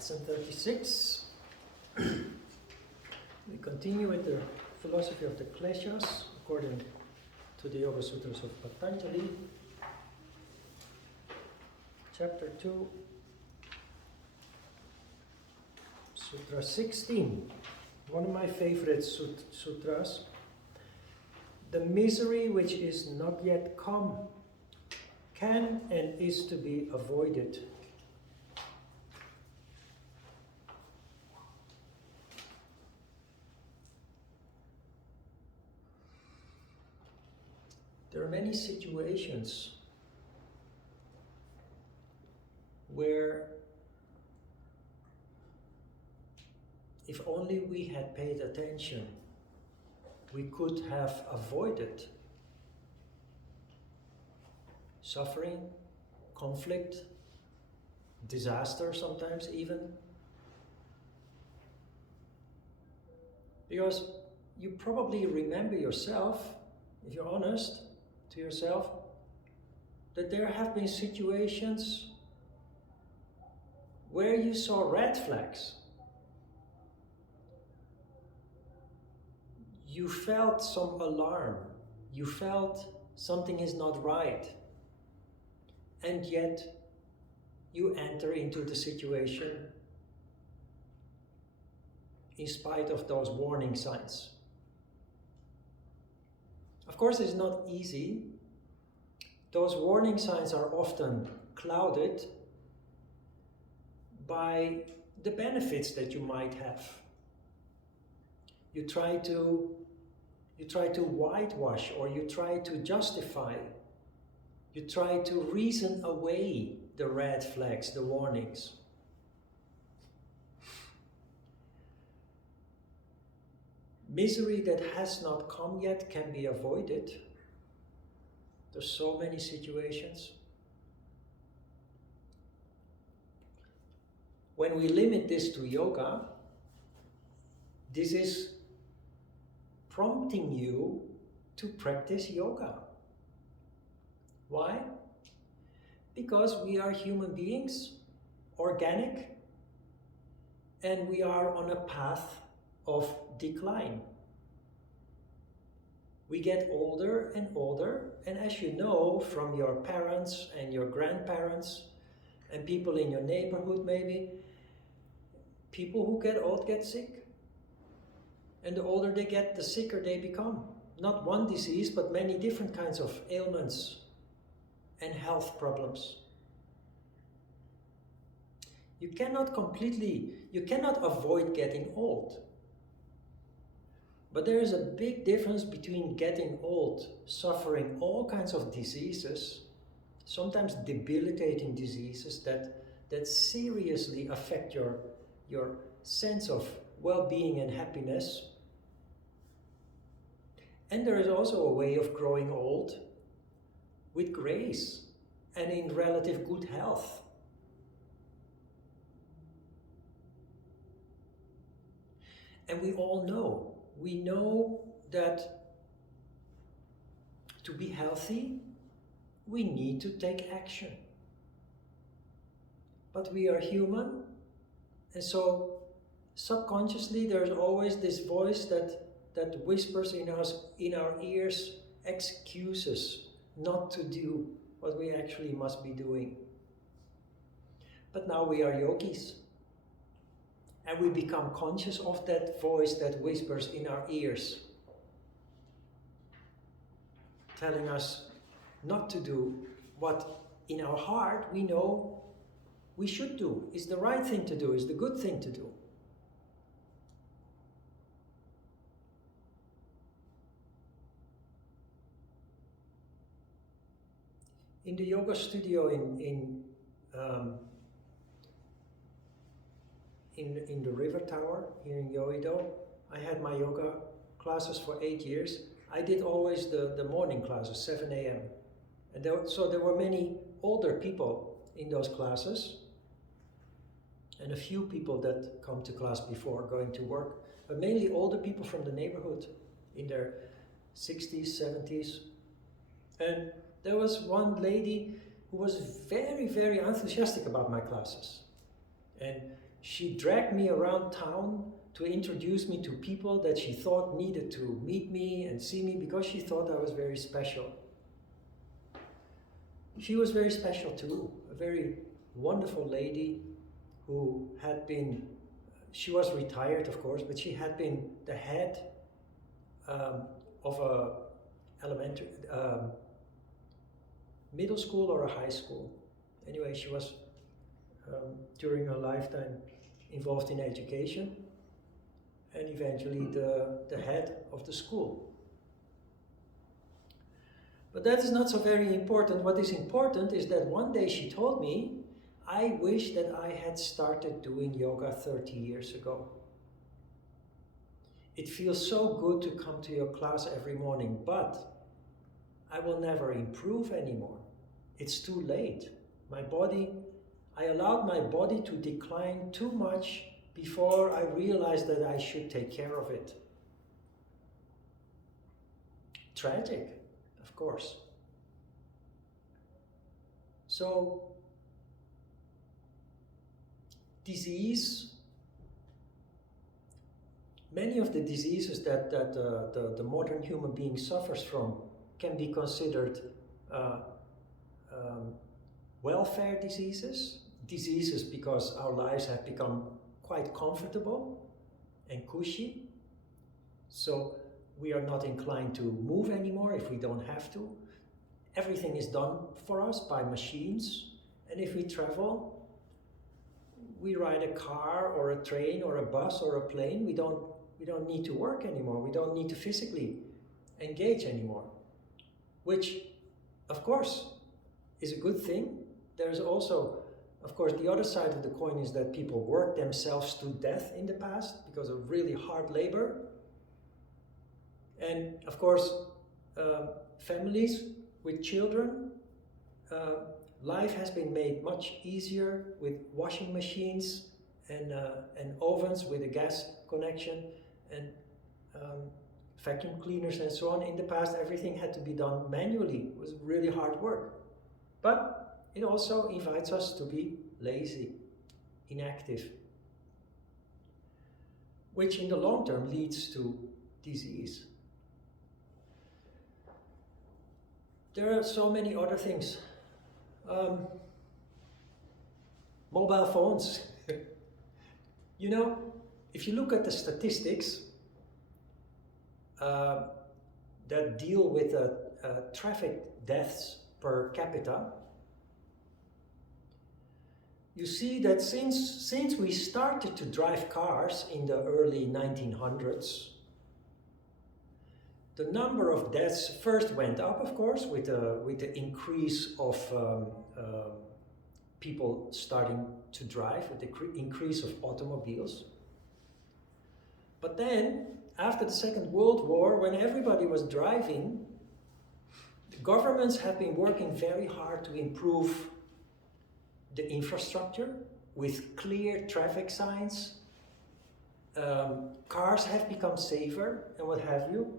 Lesson 36. We continue with the philosophy of the Kleshas according to the Yoga Sutras of Patanjali. Chapter 2, Sutra 16. One of my favorite sutras. The misery which is not yet come can and is to be avoided. There are many situations where if only we had paid attention, we could have avoided suffering, conflict, disaster sometimes even. Because you probably remember yourself, if you're honest to yourself, that there have been situations where you saw red flags. You felt some alarm. You felt something is not right. And yet you enter into the situation in spite of those warning signs. Of course, it's not easy. Those warning signs are often clouded by the benefits that you might have. You try to whitewash, or you try to justify. You try to reason away the red flags, the warnings. Misery that has not come yet can be avoided. There's so many situations. When we limit this to yoga, this is prompting you to practice yoga. Why? Because we are human beings, organic, and we are on a path of decline. We get older and older, and as you know from your parents and your grandparents and people in your neighborhood maybe, people who get old get sick. And the older they get, the sicker they become. Not one disease, but many different kinds of ailments and health problems. You cannot avoid getting old. But there is a big difference between getting old, suffering all kinds of diseases, sometimes debilitating diseases that seriously affect your sense of well-being and happiness. And there is also a way of growing old with grace and in relative good health. And we all know. We know that to be healthy, we need to take action. But we are human, and so subconsciously there's always this voice that whispers in our ears excuses not to do what we actually must be doing. But now we are yogis. And we become conscious of that voice that whispers in our ears, telling us not to do what in our heart we know we should do, is the right thing to do, is the good thing to do. In the yoga studio in the River Tower here in Yoido, I had my yoga classes for 8 years. I did always the morning classes, 7 a.m. And so there were many older people in those classes, and a few people that come to class before going to work, but mainly older people from the neighborhood in their 60s, 70s. And there was one lady who was very, very enthusiastic about my classes. And She dragged me around town to introduce me to people that she thought needed to meet me and see me because she thought I was very special. She was very special too, a very wonderful lady who had been, she was retired of course, but she had been the head of a elementary, middle school or a high school. Anyway, she was during her lifetime involved in education and eventually the head of the school. But that is not so very important. What is important is that one day she told me, I wish that I had started doing yoga 30 years ago. It feels so good to come to your class every morning, but I will never improve anymore. It's too late. I allowed my body to decline too much before I realized that I should take care of it. Tragic, of course. So, disease, many of the diseases that the modern human being suffers from can be considered welfare diseases because our lives have become quite comfortable and cushy. So we are not inclined to move anymore if we don't have to. Everything is done for us by machines. And if we travel, we ride a car or a train or a bus or a plane. We don't need to work anymore. We don't need to physically engage anymore. Which, of course, is a good thing. There's also, of course, the other side of the coin is that people work themselves to death in the past because of really hard labor. And of course, families with children, life has been made much easier with washing machines and ovens with a gas connection and vacuum cleaners and so on. In the past, everything had to be done manually. It was really hard work. But it also invites us to be lazy, inactive, which in the long term leads to disease. There are so many other things. Mobile phones. You know, if you look at the statistics that deal with traffic deaths per capita, you see that since we started to drive cars in the early 1900s, the number of deaths first went up, of course, with the increase of people starting to drive, with the increase of automobiles. But then, after the Second World War, when everybody was driving, the governments have been working very hard to improve the infrastructure with clear traffic signs. Cars have become safer and what have you.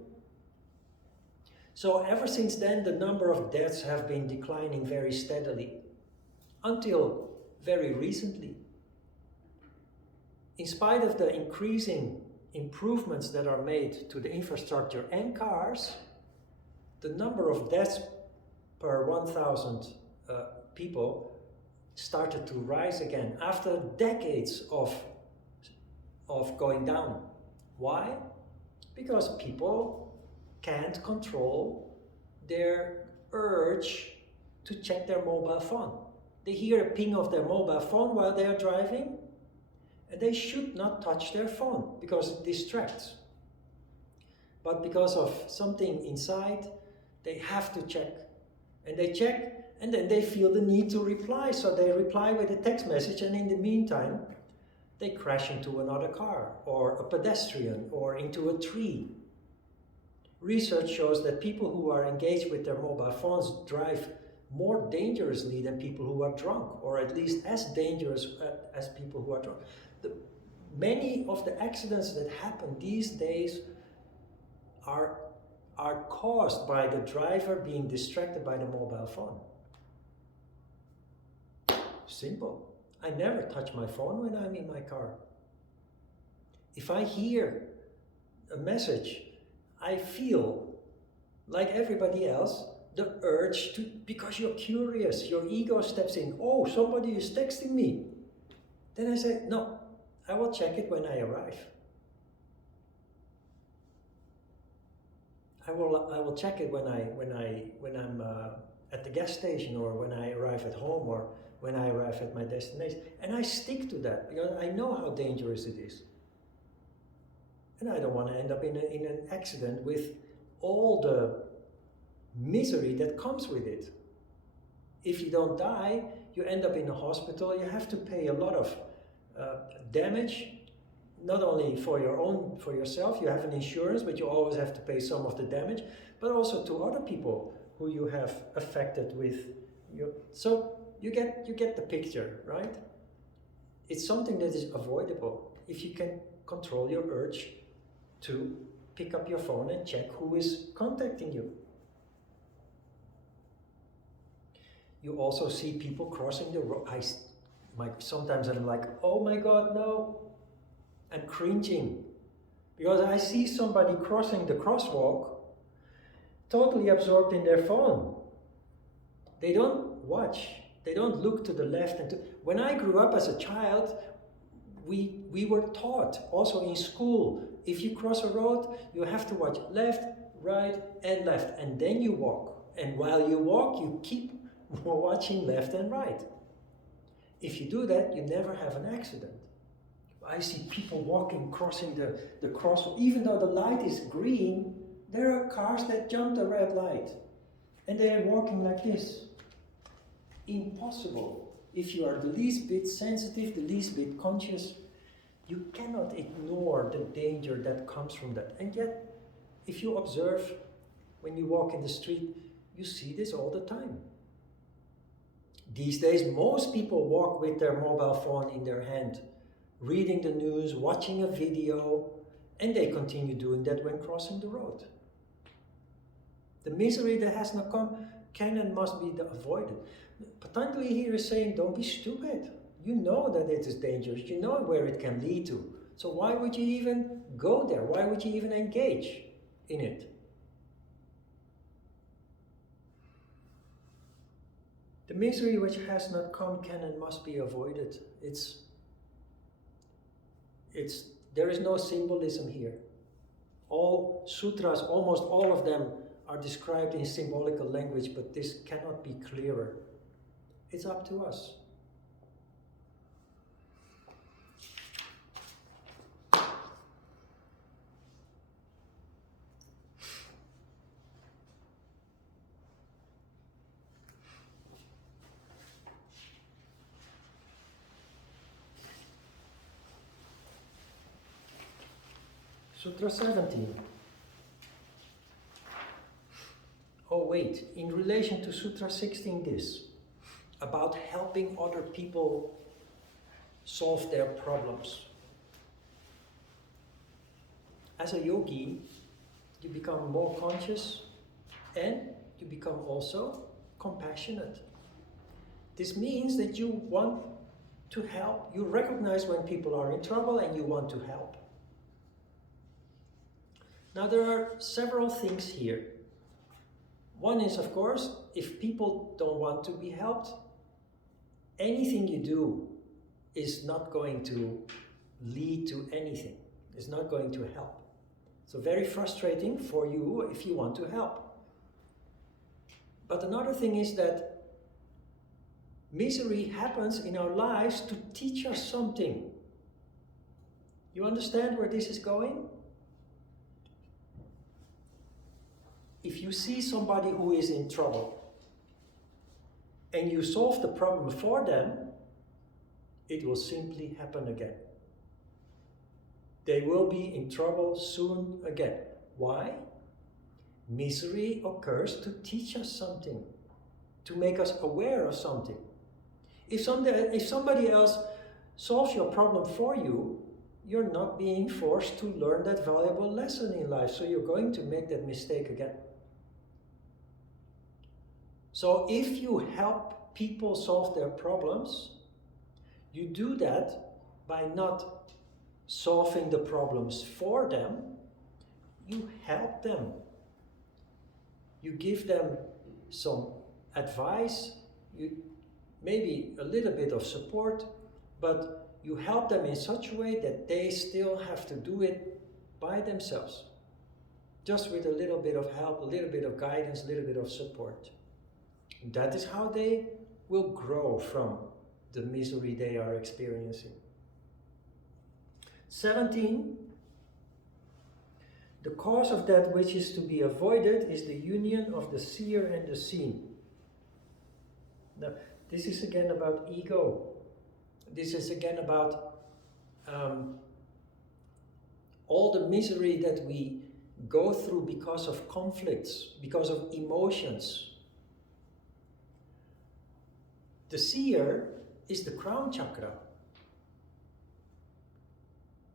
So ever since then, the number of deaths have been declining very steadily until very recently. In spite of the increasing improvements that are made to the infrastructure and cars, the number of deaths per 1,000 people started to rise again after decades of going down. Why? Because people can't control their urge to check their mobile phone. They hear a ping of their mobile phone while they are driving, and they should not touch their phone because it distracts. But because of something inside, they have to check. And they check, and then they feel the need to reply. So they reply with a text message, and in the meantime, they crash into another car, or a pedestrian, or into a tree. Research shows that people who are engaged with their mobile phones drive more dangerously than people who are drunk, or at least as dangerous as people who are drunk. Many of the accidents that happen these days are caused by the driver being distracted by the mobile phone. Simple. I never touch my phone when I'm in my car. If I hear a message, I feel like everybody else the urge to, because you're curious, your ego steps in. Oh, somebody is texting me. Then I say, no, I will check it when I arrive. I will check it when I'm at the gas station, or when I arrive at home, or when I arrive at my destination. And I stick to that because I know how dangerous it is. And I don't want to end up in an accident with all the misery that comes with it. If you don't die, you end up in a hospital, you have to pay a lot of damage, not only for yourself, you have an insurance, but you always have to pay some of the damage, but also to other people who you have affected with you. So you get the picture, right? It's something that is avoidable if you can control your urge to pick up your phone and check who is contacting you. You also see people crossing the road. Sometimes I'm like, oh my God, no. I'm cringing because I see somebody crossing the crosswalk totally absorbed in their phone. They don't watch. They don't look to the left. When I grew up as a child, we were taught also in school, if you cross a road, you have to watch left, right, and left, and then you walk. And while you walk, you keep watching left and right. If you do that, you never have an accident. I see people walking, crossing the crosswalk. Even though the light is green, there are cars that jump the red light. And they are walking like this. Impossible. If you are the least bit sensitive, the least bit conscious, you cannot ignore the danger that comes from that. And yet, if you observe, when you walk in the street, you see this all the time. These days, most people walk with their mobile phone in their hand, reading the news, watching a video, and they continue doing that when crossing the road. The misery that has not come can and must be avoided. Patanjali here is saying, don't be stupid. You know that it is dangerous. You know where it can lead to. So why would you even go there? Why would you even engage in it? The misery which has not come can and must be avoided. There is no symbolism here. All sutras, almost all of them, are described in symbolical language, but this cannot be clearer. It's up to us. Sutra 17. Oh wait, in relation to Sutra 16 this, about helping other people solve their problems. As a yogi, you become more conscious and you become also compassionate. This means that you want to help, you recognize when people are in trouble and you want to help. Now there are several things here. One is, of course, if people don't want to be helped, anything you do is not going to lead to anything. It's not going to help. So very frustrating for you if you want to help. But another thing is that misery happens in our lives to teach us something. You understand where this is going? If you see somebody who is in trouble and you solve the problem for them, it will simply happen again. They will be in trouble soon again. Why? Misery occurs to teach us something, to make us aware of something. If somebody else solves your problem for you, you're not being forced to learn that valuable lesson in life, so you're going to make that mistake again. So if you help people solve their problems, You do that by not solving the problems for them, you help them. You give them some advice, maybe a little bit of support, but you help them in such a way that they still have to do it by themselves. Just with a little bit of help, a little bit of guidance, a little bit of support. And that is how they will grow from the misery they are experiencing. 17. The cause of that which is to be avoided is the union of the seer and the seen. Now, this is again about ego. This is again about all the misery that we go through because of conflicts, because of emotions. The seer is the crown chakra.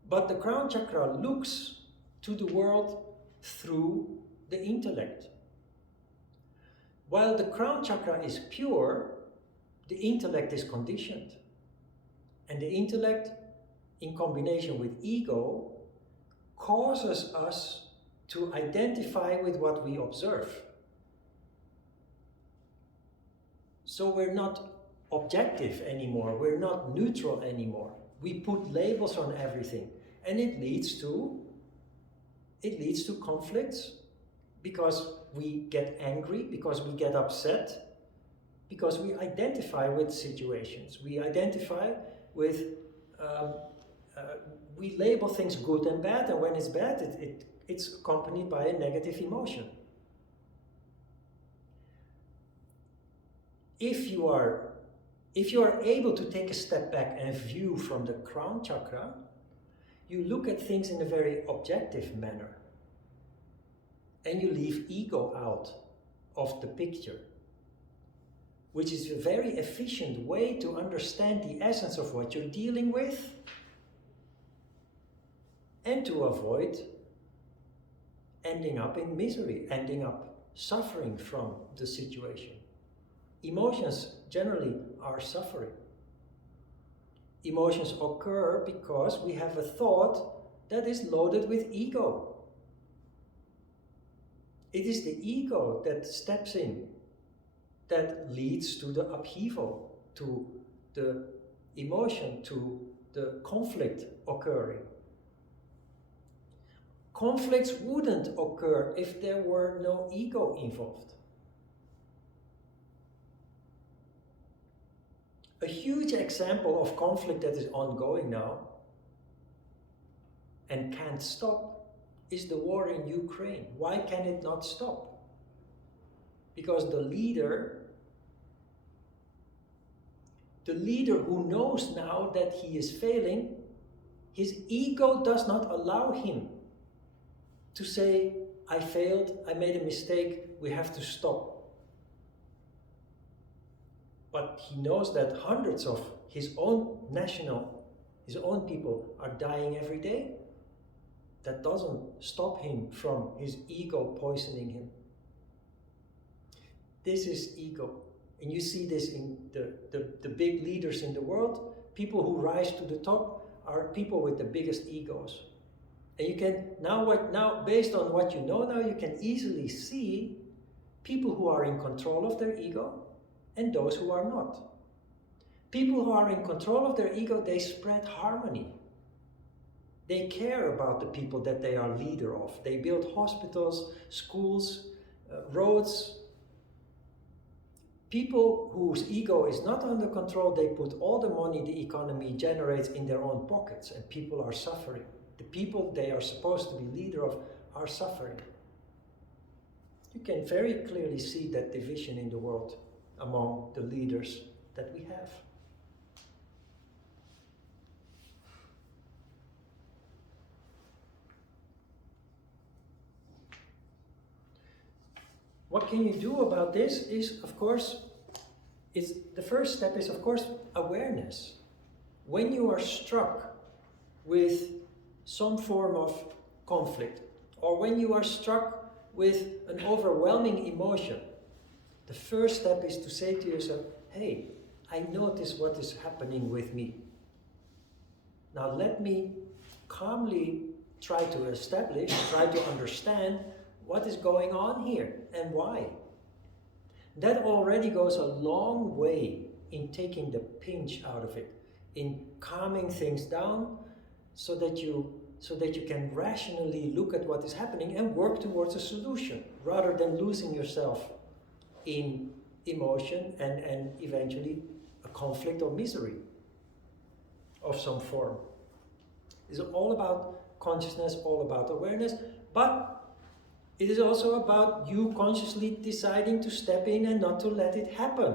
But the crown chakra looks to the world through the intellect. While the crown chakra is pure, the intellect is conditioned. And the intellect, in combination with ego, causes us to identify with what we observe. So we're not objective anymore, we're not neutral anymore. We put labels on everything, and it leads to conflicts, because we get angry, because we get upset, because we identify with situations. We identify with, we label things good and bad, and when it's bad, it's accompanied by a negative emotion. If you are able to take a step back and view from the crown chakra, you look at things in a very objective manner. And you leave ego out of the picture, which is a very efficient way to understand the essence of what you're dealing with and to avoid ending up in misery, ending up suffering from the situation. Emotions generally are suffering. Emotions occur because we have a thought that is loaded with ego. It is the ego that steps in, that leads to the upheaval, to the emotion, to the conflict occurring. Conflicts wouldn't occur if there were no ego involved. A huge example of conflict that is ongoing now and can't stop is the war in Ukraine. Why can it not stop? Because the leader who knows now that he is failing, his ego does not allow him to say, I failed, I made a mistake, we have to stop. But he knows that hundreds of his own people are dying every day. That doesn't stop him from his ego poisoning him. This is ego. And you see this in the big leaders in the world. People who rise to the top are people with the biggest egos. And you can, now based on what you know now, you can easily see people who are in control of their ego and those who are not. People who are in control of their ego, they spread harmony. They care about the people that they are leader of. They build hospitals, schools, roads. People whose ego is not under control, they put all the money the economy generates in their own pockets, and people are suffering. The people they are supposed to be leader of are suffering. You can very clearly see that division in the world among the leaders that we have. What can you do about this is, of course, the first step is, of course, awareness. When you are struck with some form of conflict, or when you are struck with an overwhelming emotion, the first step is to say to yourself, hey, I notice what is happening with me. Now let me calmly try to understand what is going on here and why. That already goes a long way in taking the pinch out of it, in calming things down so that you can rationally look at what is happening and work towards a solution rather than losing yourself in emotion and eventually a conflict or misery of some form. It's all about consciousness, all about awareness, but it is also about you consciously deciding to step in and not to let it happen.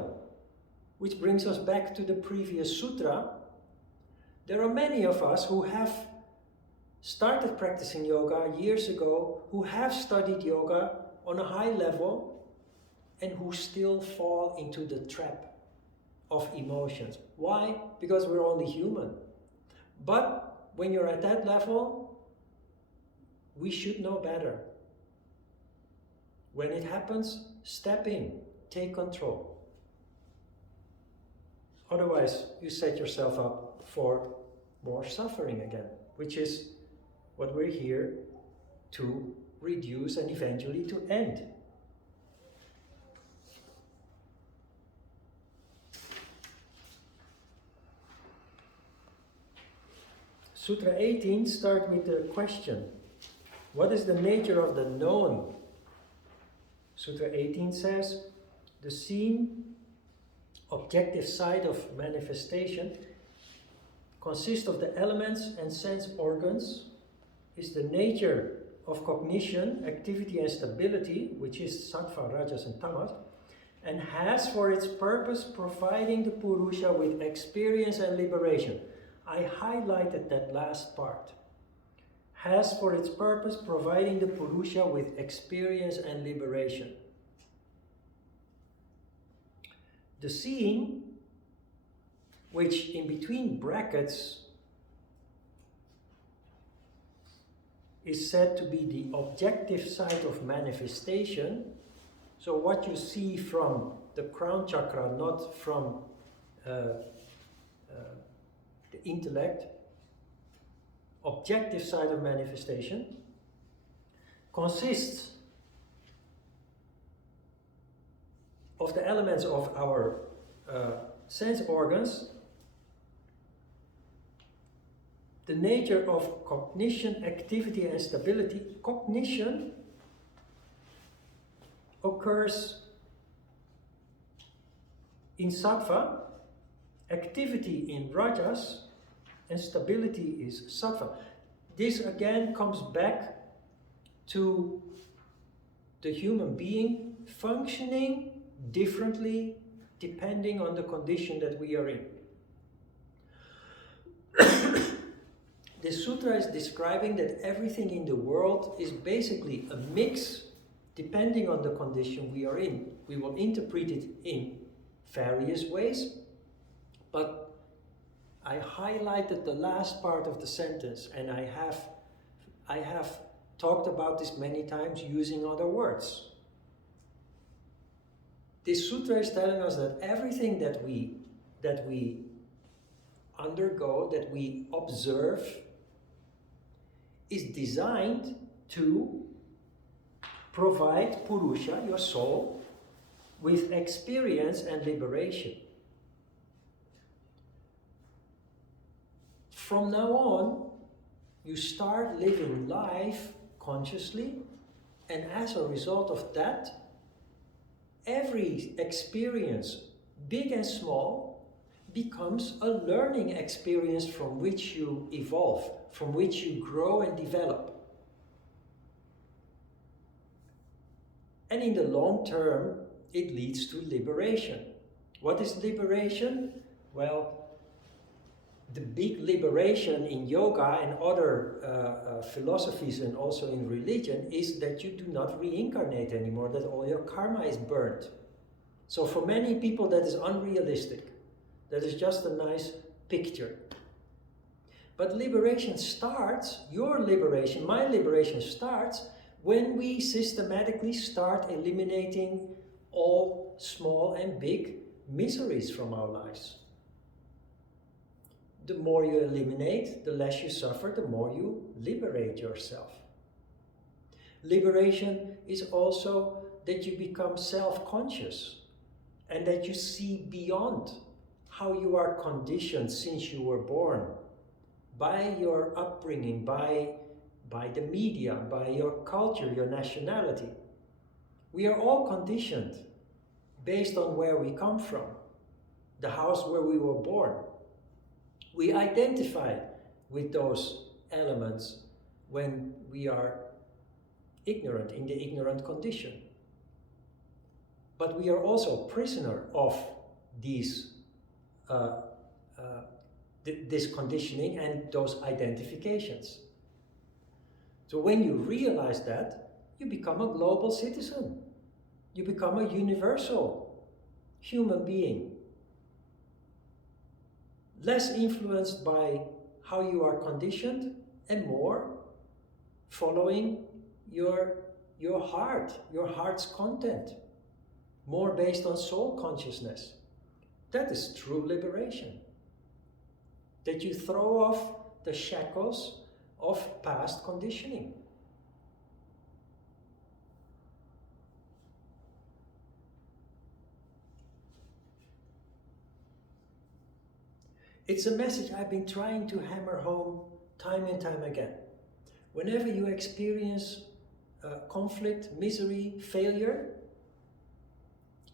Which brings us back to the previous sutra. There are many of us who have started practicing yoga years ago, who have studied yoga on a high level, and who still fall into the trap of emotions. Why? Because we're only human. But when you're at that level, we should know better. When it happens, step in, take control. Otherwise, you set yourself up for more suffering again, which is what we're here to reduce and eventually to end. Sutra 18 starts with the question, what is the nature of the known? Sutra 18 says, the seen, objective side of manifestation consists of the elements and sense organs, is the nature of cognition, activity and stability, which is sattva, rajas and tamas, and has for its purpose providing the Purusha with experience and liberation. I highlighted that last part. Has for its purpose providing the Purusha with experience and liberation. The seeing, which in between brackets is said to be the objective side of manifestation. So what you see from the crown chakra, not from the intellect, objective side of manifestation, consists of the elements of our sense organs, the nature of cognition, activity and stability. Cognition occurs in sattva, activity in rajas, and stability is sattva. This again comes back to the human being functioning differently depending on the condition that we are in. This sutra is describing that everything in the world is basically a mix depending on the condition we are in. We will interpret it in various ways, but I highlighted the last part of the sentence, and I have talked about this many times using other words. This sutra is telling us that everything that we undergo, that we observe, is designed to provide Purusha, your soul, with experience and liberation. From now on, you start living life consciously, and as a result of that, every experience, big and small, becomes a learning experience from which you evolve, from which you grow and develop. And in the long term, it leads to liberation. What is liberation? Well, the big liberation in yoga and other philosophies and also in religion is that you do not reincarnate anymore, that all your karma is burnt. So for many people that is unrealistic. That is just a nice picture. But liberation starts, your liberation, my liberation starts when we systematically start eliminating all small and big miseries from our lives. The more you eliminate, the less you suffer, the more you liberate yourself. Liberation is also that you become self-conscious and that you see beyond how you are conditioned since you were born by your upbringing, by the media, by your culture, your nationality. We are all conditioned based on where we come from, the house where we were born. We identify with those elements when we are ignorant, in the ignorant condition. But we are also prisoner of these this conditioning and those identifications. So when you realize that, you become a global citizen. You become a universal human being. Less influenced by how you are conditioned and more following your heart, your heart's content. More based on soul consciousness. That is true liberation. That you throw off the shackles of past conditioning. It's a message I've been trying to hammer home time and time again. Whenever you experience conflict, misery, failure,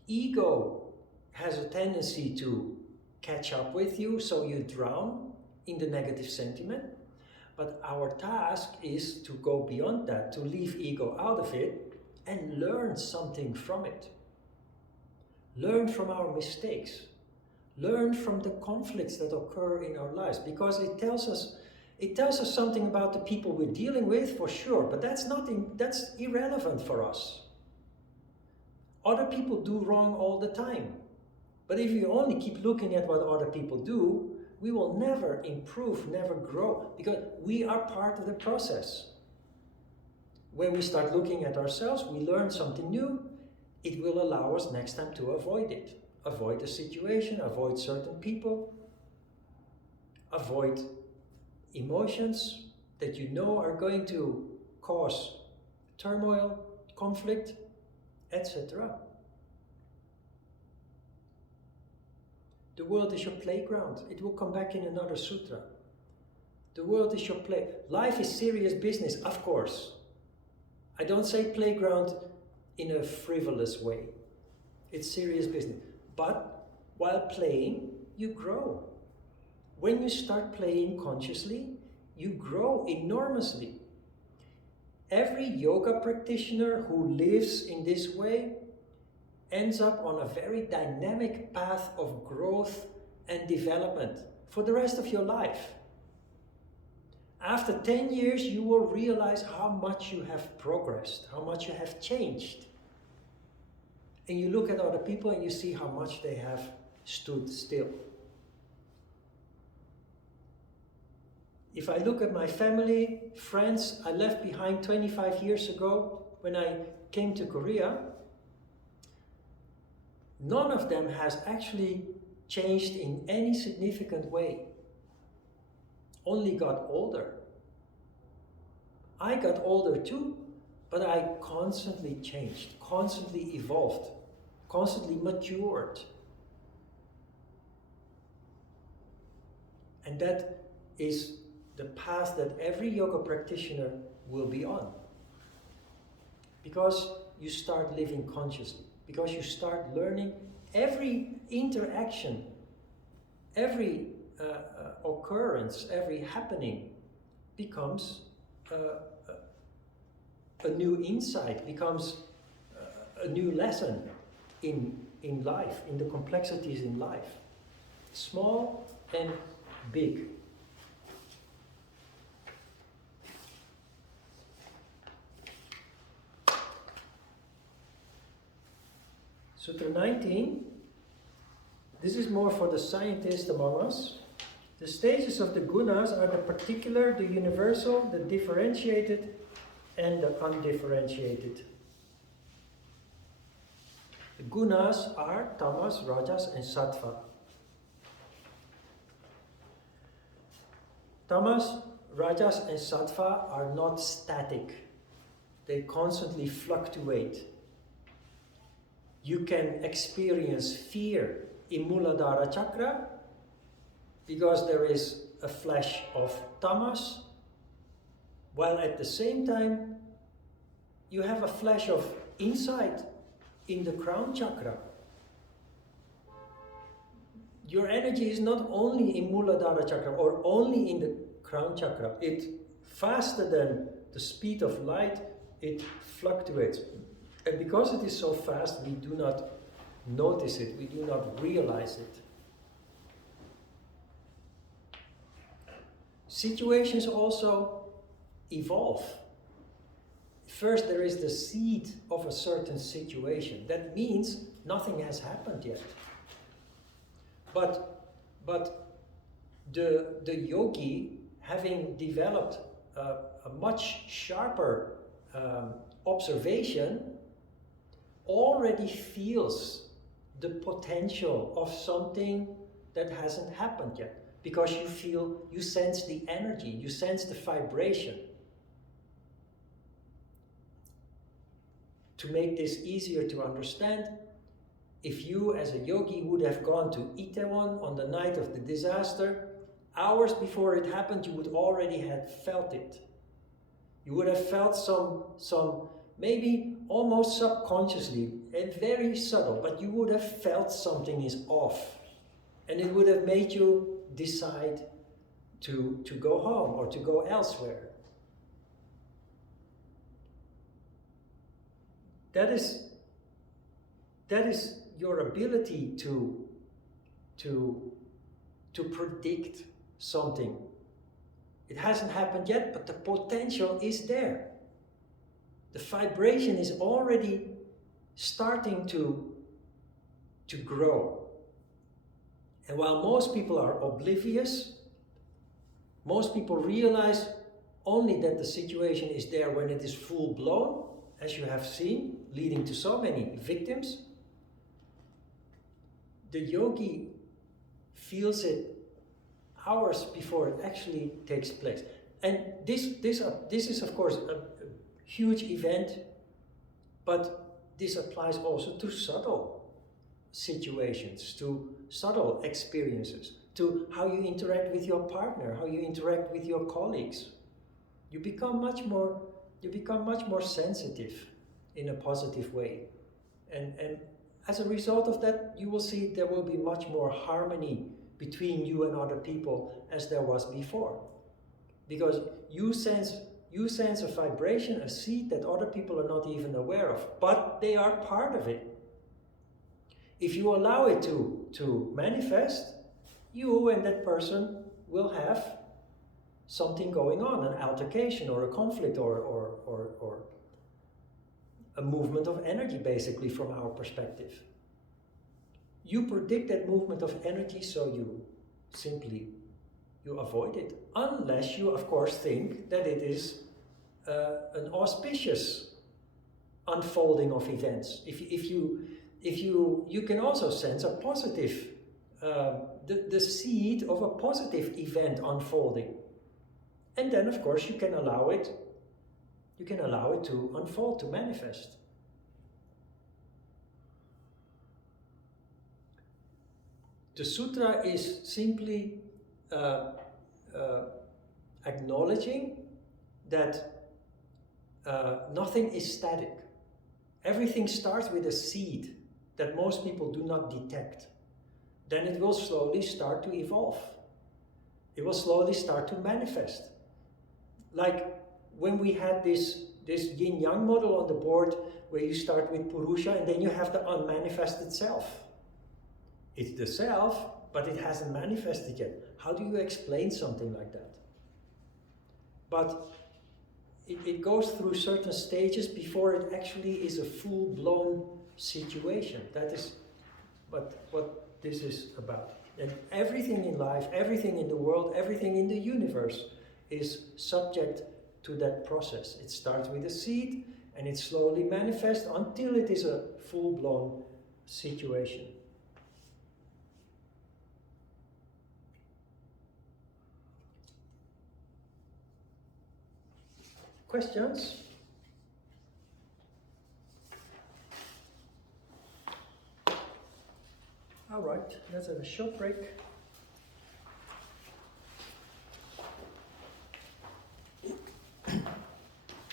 ego has a tendency to catch up with you, so you drown in the negative sentiment. But our task is to go beyond that, to leave ego out of it and learn something from it. Learn from our mistakes. Learn from the conflicts that occur in our lives, because it tells us something about the people we're dealing with, for sure, but that's irrelevant for us. Other people do wrong all the time. But if you only keep looking at what other people do, we will never improve, never grow, because we are part of the process. When we start looking at ourselves, we learn something new. It will allow us next time to avoid it. Avoid the situation, avoid certain people, avoid emotions that you know are going to cause turmoil, conflict, etc. The world is your playground. It will come back in another sutra. The world is your play. Life is serious business, of course. I don't say playground in a frivolous way. It's serious business. But while playing, you grow. When you start playing consciously, you grow enormously. Every yoga practitioner who lives in this way ends up on a very dynamic path of growth and development for the rest of your life. After 10 years, you will realize how much you have progressed, how much you have changed. And you look at other people and you see how much they have stood still. If I look at my family, friends I left behind 25 years ago when I came to Korea, none of them has actually changed in any significant way. Only got older. I got older too, but I constantly changed, constantly evolved, constantly matured. And that is the path that every yoga practitioner will be on. Because you start living consciously, because you start learning every interaction, every occurrence, every happening becomes a new insight, becomes a new lesson in life, in the complexities in life, small and big. Sutra 19, this is more for the scientist among us. The stages of the gunas are the particular, the universal, the differentiated, and the undifferentiated. The gunas are tamas, rajas, and sattva. Tamas, rajas and sattva are not static. They constantly fluctuate. You can experience fear in Muladhara chakra because there is a flash of tamas, while at the same time you have a flash of insight in the crown chakra. Your energy is not only in Muladhara chakra or only in the crown chakra. It faster than the speed of light, it fluctuates. And because it is so fast, we do not notice it, we do not realize it. Situations also evolve. First, there is the seed of a certain situation. That means nothing has happened yet. But the yogi, having developed a much sharper observation, already feels the potential of something that hasn't happened yet. Because you sense the energy, you sense the vibration. To make this easier to understand, if you as a yogi would have gone to Itaewon on the night of the disaster, hours before it happened, you would already have felt it. You would have felt some maybe almost subconsciously and very subtle, but you would have felt something is off. And it would have made you decide to go home or to go elsewhere. That is your ability to predict something. It hasn't happened yet, but the potential is there. The vibration is already starting to grow. And while most people are oblivious, most people realize only that the situation is there when it is full blown, as you have seen, leading to so many victims. The yogi feels it hours before it actually takes place. And this is of course a huge event, but this applies also to subtle situations, to subtle experiences, to how you interact with your partner, how you interact with your colleagues. You become much more sensitive in a positive way. And as a result of that, you will see there will be much more harmony between you and other people as there was before. Because you sense a vibration, a seed that other people are not even aware of, but they are part of it. If you allow it to manifest, you and that person will have something going on, an altercation or a conflict or a movement of energy, basically, from our perspective. You predict that movement of energy, so you avoid it, unless you, of course, think that it is an auspicious unfolding of events. If you can also sense a positive, the seed of a positive event unfolding. And then, of course, you can allow it to unfold, to manifest. The sutra is simply acknowledging that nothing is static. Everything starts with a seed that most people do not detect. Then it will slowly start to evolve. It will slowly start to manifest. Like when we had this yin-yang model on the board, where you start with Purusha and then you have the unmanifested self. It's the self, but it hasn't manifested yet. How do you explain something like that? But it goes through certain stages before it actually is a full-blown situation. That is what this is about. And everything in life, everything in the world, everything in the universe is subject to that process. It starts with a seed and it slowly manifests until it is a full-blown situation. Questions? All right, let's have a short break.